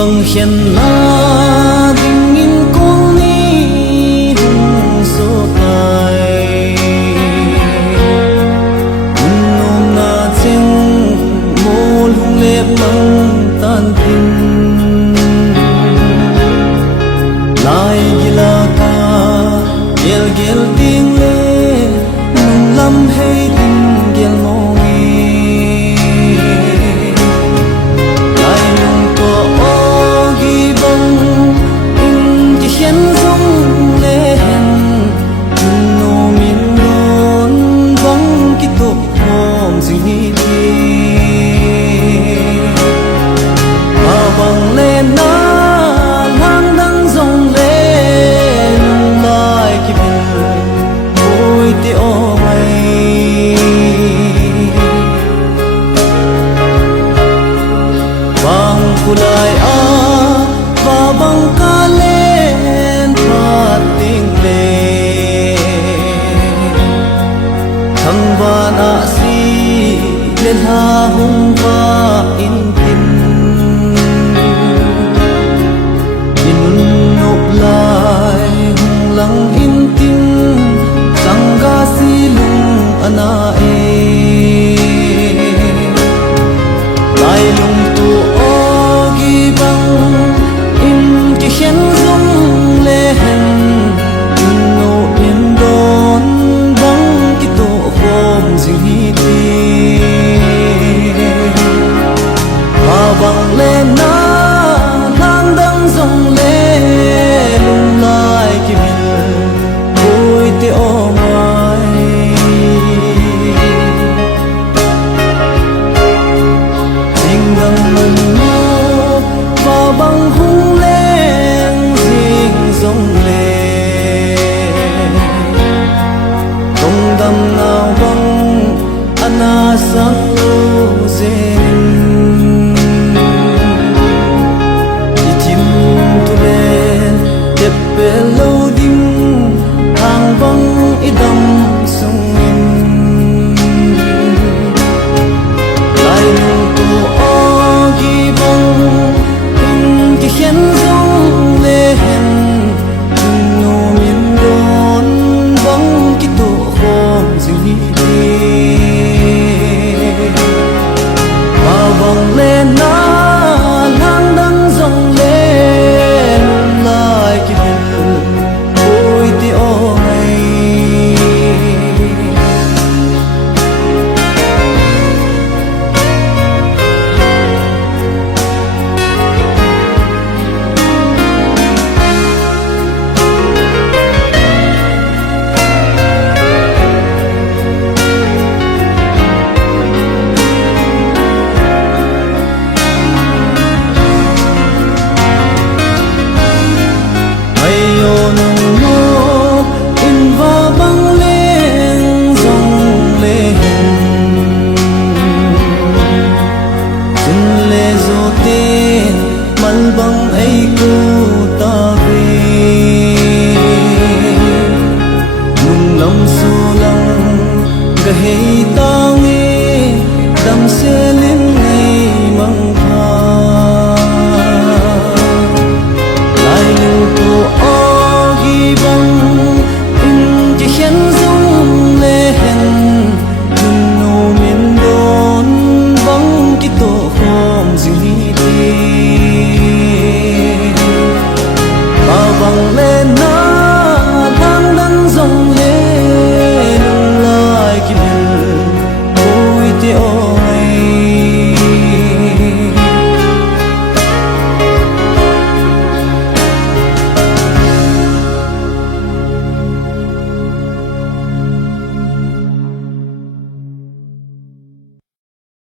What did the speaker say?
bang hiền na ding in kong ni hung so tai unom na cheng mol hung le mang tan tin lai gila ka gel gel ding le nung lam hey ding gel mo kulay babang kalen pating le thang ba na si lên ha hung ba in tin in nộp lại hung lăng in tin sang ga si lung ana e lai lung tu hiền dung lệ hen nô yên đón bóng cái tổ khom gì đi mà bằng lên na lang đắng dòng lệ lung lại cái mình vui tê ôm ai tình đằng mình mơ và bằng hung dòng lệ công đâm nào băng ana sang lô zen itim tu le đẹp bê lâu đinh hàng băng idam sông lại nung tu o gi băng in cái khen dòng lệ vòng lên na lang đắng dòng lên lại cái biển ôi tí ô này yo no